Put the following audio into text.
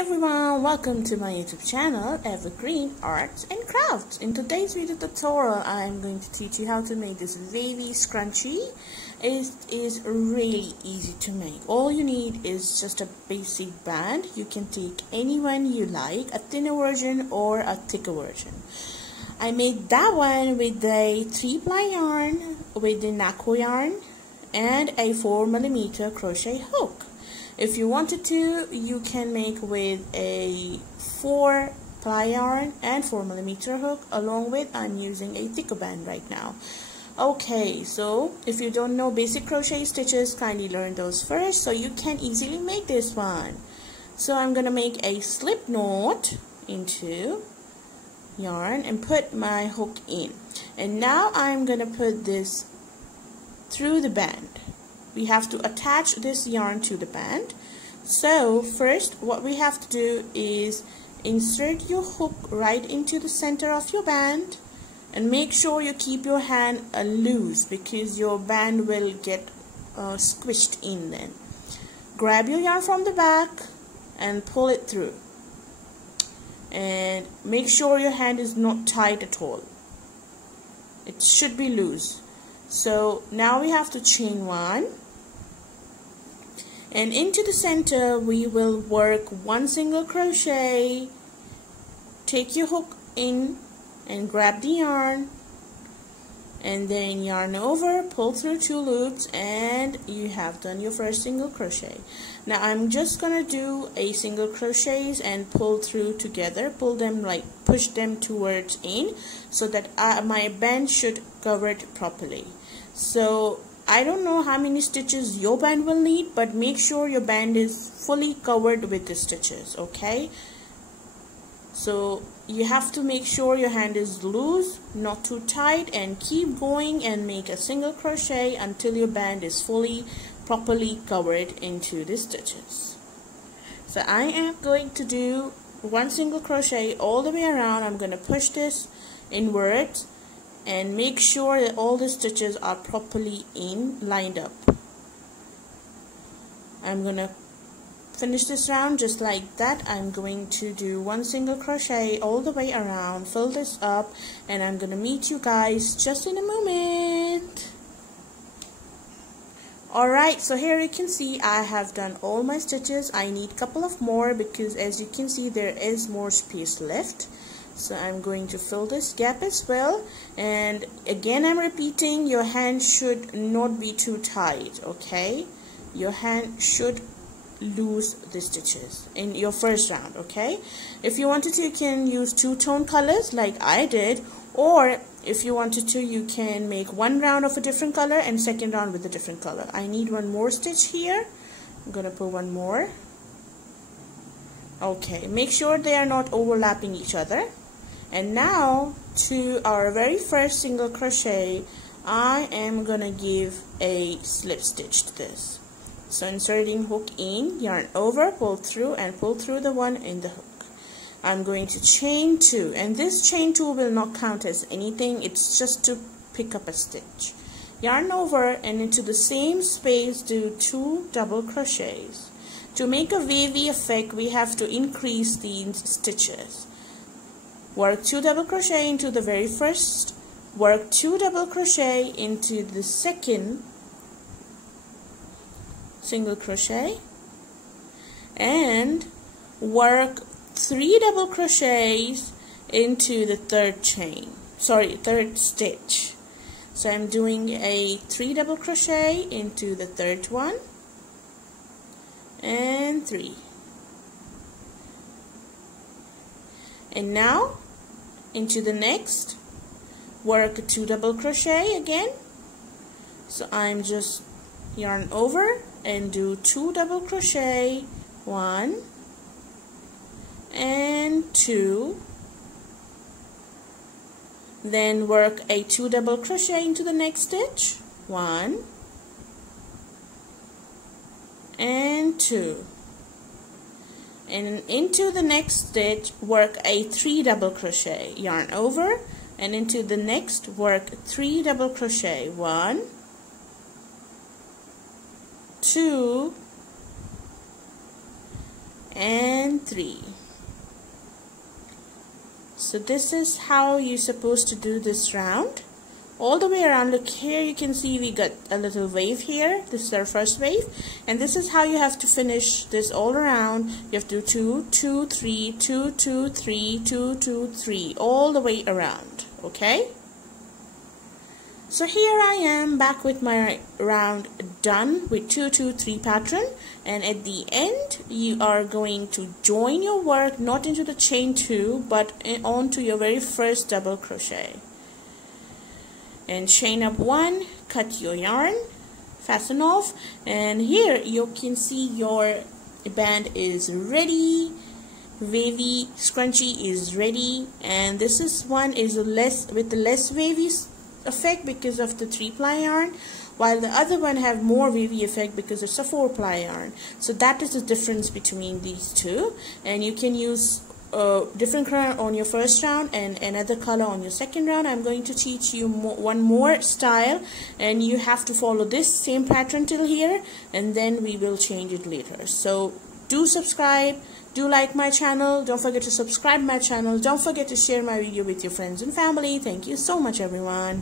everyone, welcome to my YouTube channel Evergreen Arts and Crafts. In today's video tutorial I am going to teach you how to make this wavy scrunchie. It is really easy to make. All you need is just a basic band. You can take any one you like, a thinner version or a thicker version. I made that one with a 3-ply yarn, with the Naco yarn and a 4mm crochet hook. If you wanted to, you can make with a 4-ply yarn and 4mm hook, along with I'm using a thicker band right now. Okay, so if you don't know basic crochet stitches, kindly learn those first so you can easily make this one. So I'm gonna make a slip knot into yarn and put my hook in, and now I'm gonna put this through the band. We have to attach this yarn to the band. So first what we have to do is insert your hook right into the center of your band, and make sure you keep your hand loose because your band will get squished in then. Grab your yarn from the back and pull it through, and make sure your hand is not tight at all. It should be loose. So now we have to chain one, and into the center we will work one single crochet. Take your hook in and grab the yarn, and then yarn over, pull through 2 loops, and you have done your first single crochet. Now I'm just gonna do a single crochets and pull through together, pull them, like push them towards in, so that my band should cover it properly. So I don't know how many stitches your band will need, but make sure your band is fully covered with the stitches, okay? So you have to make sure your hand is loose, not too tight, and keep going and make a single crochet until your band is properly covered into the stitches. So I am going to do one single crochet all the way around. I'm going to push this inwards and make sure that all the stitches are properly lined up. I'm going to finish this round just like that. I'm going to do one single crochet all the way around, fill this up, and I'm going to meet you guys just in a moment. Alright, so here you can see I have done all my stitches. I need a couple of more because as you can see there is more space left. So I'm going to fill this gap as well, and again I'm repeating, your hand should not be too tight, okay? Your hand should lose the stitches in your first round, okay? If you wanted to, you can use 2-tone colors like I did, or if you wanted to, you can make one round of a different color and second round with a different color. I need one more stitch here. I'm gonna put one more. Okay, make sure they are not overlapping each other. And now to our very first single crochet, I am gonna give a slip stitch to this. So inserting hook in, yarn over, pull through, and pull through the one in the hook. I'm going to chain 2, and this chain 2 will not count as anything, it's just to pick up a stitch. Yarn over, and into the same space do 2 double crochets. To make a wavy effect, we have to increase the stitches. Work 2 double crochet into the very first, work 2 double crochet into the second single crochet, and work 3 double crochets into the third stitch. So I'm doing a 3 double crochet into the third one, and 3. And now into the next, work 2 double crochet again. So I'm just yarn over and do 2 double crochet, 1 and 2, then work a 2 double crochet into the next stitch, 1 and 2, and into the next stitch work a 3 double crochet, yarn over, and into the next work 3 double crochet, 1, 2 and 3. So this is how you're supposed to do this round. All the way around. Look here, you can see we got a little wave here. This is our first wave, and this is how you have to finish this all around. You have to do 2 2 3 2 2 3 2 2 3 all the way around. Okay, so here I am back with my round done with 2 2 3 pattern, and at the end you are going to join your work not into the chain 2 but onto your very first double crochet. And chain up 1, cut your yarn, fasten off, and here you can see your band is ready. Wavy scrunchie is ready, and this is one is with the less wavy effect because of the 3-ply yarn, while the other one have more wavy effect because it's a 4-ply yarn. So that is the difference between these two, and you can use different color on your first round and another color on your second round. I'm going to teach you one more style, and you have to follow this same pattern till here, and then we will change it later. So do subscribe, do like my channel, don't forget to subscribe my channel, don't forget to share my video with your friends and family. Thank you so much, everyone.